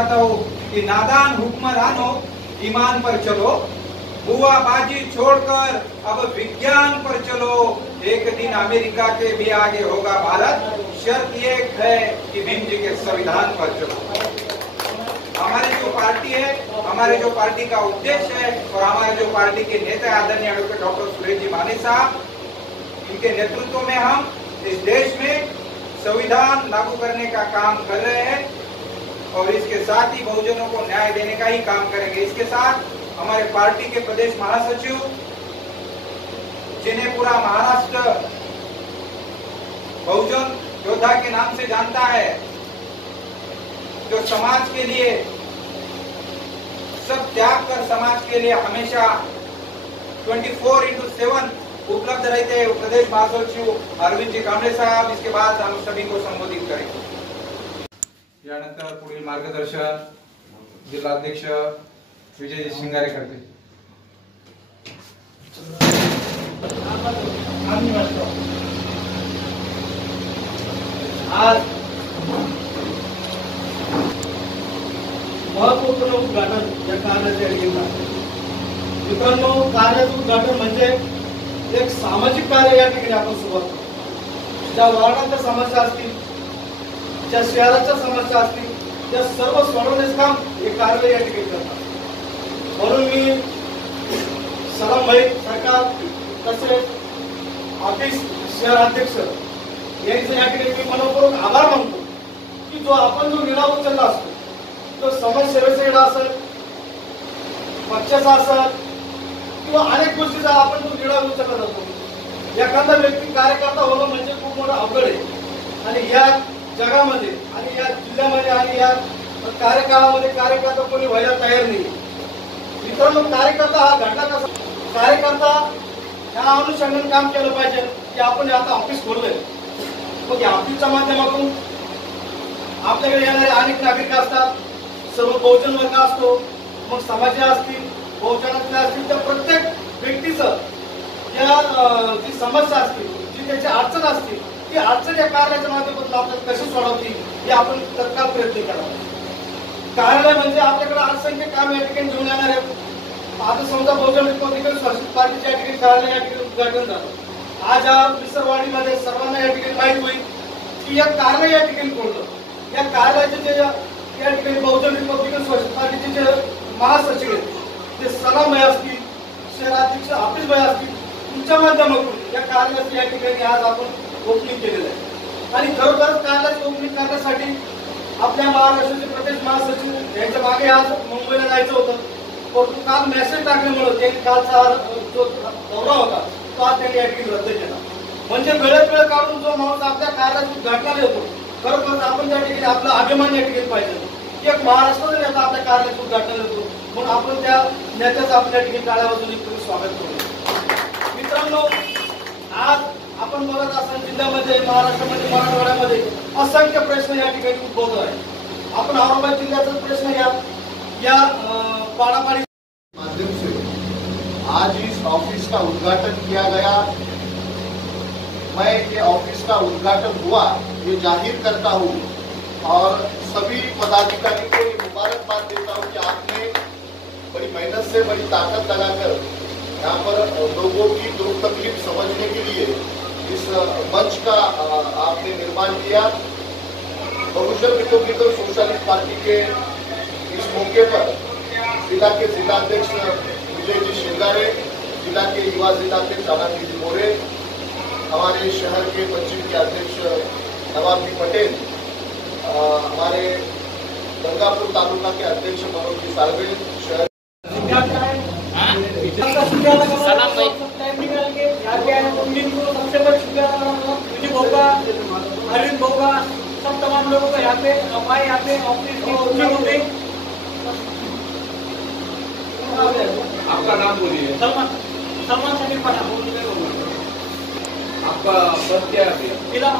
चाहता हूँ कि नादान हुक्मरानों ईमान पर चलो, बुआबाजी छोड़कर अब विज्ञान पर चलो। एक दिन अमेरिका के भी आगे होगा भारत, शर्त एक है कि भीम जी के संविधान पर चलो। हमारी जो पार्टी है, हमारे जो पार्टी का उद्देश्य है और हमारे जो पार्टी के नेता आदरणीय एडवोकेट डॉक्टर सुरेश जी मानी साहब, इनके नेतृत्व में हम इस देश में संविधान लागू करने का काम कर रहे हैं और इसके साथ ही बहुजनों को न्याय देने का ही काम करेंगे। इसके साथ हमारे पार्टी के प्रदेश महासचिव, जिन्हें पूरा महाराष्ट्र बहुजन योद्धा के नाम से जानता है, जो समाज के लिए सब त्याग कर समाज के लिए हमेशा 24/7 उपलब्ध रहते हैं, प्रदेश महासचिव अरविंद जी कांबळे साहब। इसके बाद हम सभी को संबोधित करेंगे। यानंतर पुढील मार्गदर्शन जिल्हाध्यक्ष विजय शिंगारे करते। आज महत्वपूर्ण उद्घाटन या कार्याचे केलं। मित्रांनो, कार्याचं उद्घाटन म्हणजे एक सामाजिक कार्य या ठिकाणी आपण सुरुवात करतो। ज्या वार्डाच्या समस्या असतील, ज्या शहराच्या समस्या असतील, त्या सर्व सोडवण्याचं काम हे कार्य या ठिकाणी करतात। म्हणून मी सलाम भाई सरकार तसेच ऑफिस शहर अध्यक्ष यांचे या ठिकाणी मी मनपूर्वक आभार मानतो की जो आपण जो निर्णय उचलला असतो, तो समाजसेवेचा निर्णय असेल, पक्षाचा असेल किंवा अनेक गोष्टीचा आपण जो निर्णय उचलला जातो। एखादा व्यक्ती कार्यकर्ता होणं म्हणजे खूप मोठं अवघड आहे आणि या जगामध्ये आणि या जिल्ह्यामध्ये आणि या कार्यकाळामध्ये कार्यकर्ता कोणी व्हायला तयार नाही। मित्रांनो, कार्यकर्ता हा घटक असा, कार्यकर्ता या अनुषंगाने काम केलं पाहिजे की आपण आता ऑफिस खोललंय, मग या ऑफिसच्या माध्यमातून आपल्याकडे येणारे अनेक नागरिक असतात, सर्व बहुजन वर्ग असतो, मग समाज असतील, बहुजनातले असतील, त्या प्रत्येक व्यक्तीचं या जी समस्या असतील, जी त्याची अडचण असतील, ती अडचण या कार्याच्या माध्यमातून आपल्याला कशी सोडवतील हे आपण तत्काळ प्रयत्न करावा। कार्यालय म्हणजे आपल्याकडे असंख्य काम या ठिकाणी घेऊन येणार आहेत। आता समजा बहुजन रिपब्लिकन सोशलिस्ट पार्टीच्या या ठिकाणी कार्यालय या ठिकाणी उद्घाटन झालं। आज या विसरवाडीमध्ये सर्वांना या ठिकाणी माहित होईल की या कार्यालय या ठिकाणी कोणतं। या कार्यालयाचे जे या ठिकाणी बहुजन रिपब्लिकन सोशलिस्ट पार्टीचे जे महासचिव आहेत, ते सलाम भाई असतील, शहराध्यक्ष ऑफिस भाई असतील, तुमच्या माध्यमातून या कार्यालयाचे या ठिकाणी आज आपण ओपनिंग केलेलं आहे। आणि खरोखरच कार्यालयाचे ओपनिंग करण्यासाठी आपल्या महाराष्ट्राचे प्रदेश महासचिव यांच्या मागे आज मुंबईला जायचं होतं, परंतु काल मेसेज टाकल्यामुळे त्यांनी कालचा जो दौरा होता तो आज त्यांनी या ठिकाणी रद्द केला। म्हणजे वेळेत वेळ काढून जो माणूस आपल्या कार्यालयात उद्घाटनाला येतो, खरोखर आपण त्या ठिकाणी आपला अभिमान या ठिकाणी पाहिजे की एक महाराष्ट्राचा नेता आपल्या कार्यालयात उद्घाटनाला येतो, म्हणून आपण त्या नेत्याचं आपल्या ठिकाणी टाळ्या वाजवून स्वागत करू। मित्रांनो, आज आपण बघत असाल जिल्ह्यामध्ये, महाराष्ट्रामध्ये, मराठवाड्यामध्ये असंख्य प्रश्न या ठिकाणी उद्भवत आहेत। आपण औरंगाबाद जिल्ह्याचा प्रश्न घ्या, या पाड़ापाड़ी माध्यम से आज इस ऑफिस का उद्घाटन किया गया। मैं ये ऑफिस का उद्घाटन हुआ ये जाहिर करता हूँ और सभी पदाधिकारी को ये मुबारकबाद देता हूँ कि आपने बड़ी मेहनत से, बड़ी ताकत लगाकर यहाँ पर लोगों की दुख तकलीफ समझने के लिए इस मंच का आपने निर्माण किया। बहुजन रिपब्लिकन सोशलिस्ट पार्टी के इस मौके पर जिला के जिलाध्यक्ष विजय जी शिंगारे, जिला के युवा जिलाध्यक्ष आनंद जी मोरे, हमारे शहर के पश्चिम के अध्यक्ष नवाब जी पटेल, हमारे गंगापुर तालुका के अध्यक्ष मनोज जी सालवे, शहर अरविंद भोगा, सब तमाम लोगों का यहाँ पे हमारे यहाँ पे ऑफिस की ओपनिंग हो गई। आपका नाम बोलिए। सलमान समीर पठान। आपका पद क्या है? जिला